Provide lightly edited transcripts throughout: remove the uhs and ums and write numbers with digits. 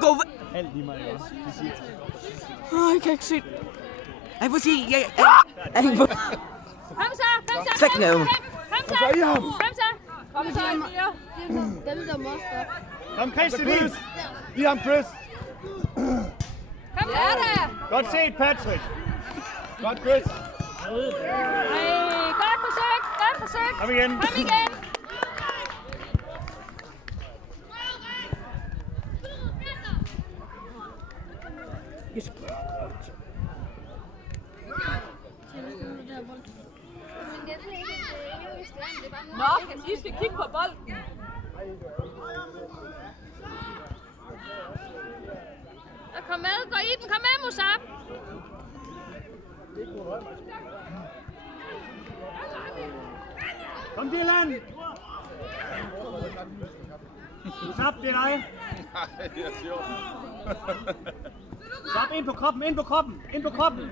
Gå væk. Alt lige meget også. Det siger Jeg kan ikke se det. Ej, hvor sige, jeg... Kom så! Sæt ned. Kom så! Kom så! Dem der moster. Kom Christian ind! Lige ham Chris! Kom så! Godt set Patrick! Godt Chris! Godt forsøg! Godt forsøg! Kom igen! Kom igen! Nå, I skal kigge på bolden. Kom med, gå i den. Kom med, Musab. Kom Dylan! Musab, det er dig! Nej, det er sjovt. Musab, ind på kroppen, ind på kroppen, ind på kroppen!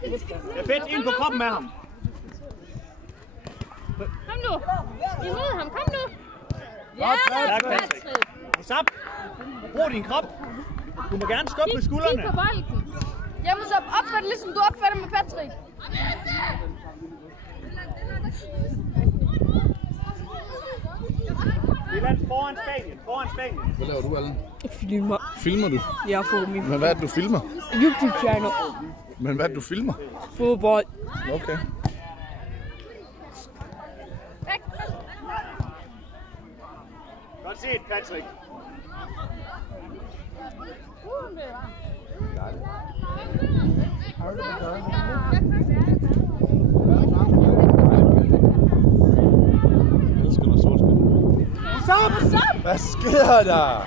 Det er fedt, ind på kroppen med ham! Kom nu! Imod ham, kom nu! Ja, Patrick! Musab, brug din krop! Du må gerne stoppe med skuldrene! Kig på bolden! Ja, Musab, opfør det ligesom du opfører det med Patrick! Dylan, foran Spanien, foran Spanien! Hvad laver du, Allen? Filmer. Filmer du? Jeg får min Men hvad er det, du filmer? YouTube-channel. Men hvad er det, du filmer? Fodbold. Okay. Godt set, Patrick! Jeg elsker noget sortspil. Musab! Hvad sker der?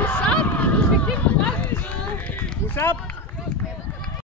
Musab! Du skal kigge på bolden! Musab!